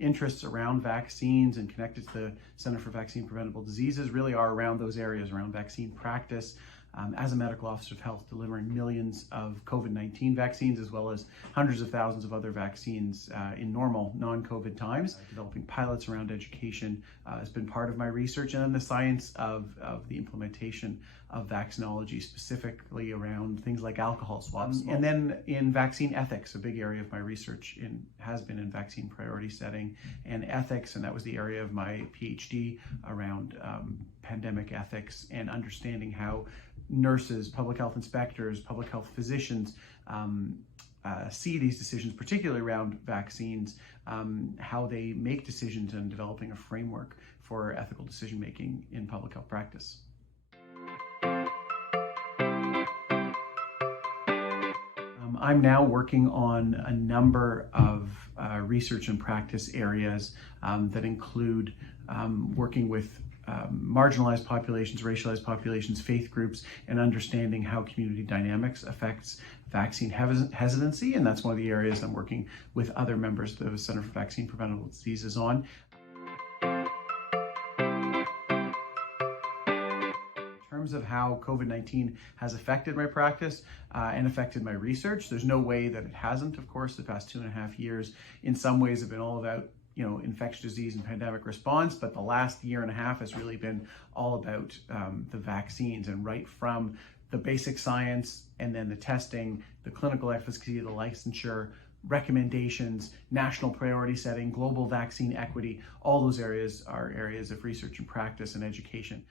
interests around vaccines and connected to the Center for Vaccine Preventable Diseases really are around those areas, around vaccine practice. As a medical officer of health, delivering millions of COVID-19 vaccines, as well as hundreds of thousands of other vaccines in normal, non-COVID times. Developing pilots around education has been part of my research, and then the science of the implementation of vaccinology, specifically around things like alcohol swabs. And then in vaccine ethics, a big area of my research has been in vaccine priority setting and ethics, and that was the area of my PhD around pandemic ethics and understanding how nurses, public health inspectors, public health physicians see these decisions, particularly around vaccines, how they make decisions and developing a framework for ethical decision making in public health practice. I'm now working on a number of research and practice areas that include working with marginalized populations, racialized populations, faith groups, and understanding how community dynamics affects vaccine hesitancy. And that's one of the areas I'm working with other members of the Center for Vaccine Preventable Diseases on. In terms of how COVID-19 has affected my practice and affected my research, there's no way that it hasn't. Of course, the past 2.5 years in some ways have been all about infectious disease and pandemic response, but the last 1.5 years has really been all about the vaccines, and right from the basic science and then the testing, the clinical efficacy, the licensure, recommendations, national priority setting, global vaccine equity, all those areas are areas of research and practice and education.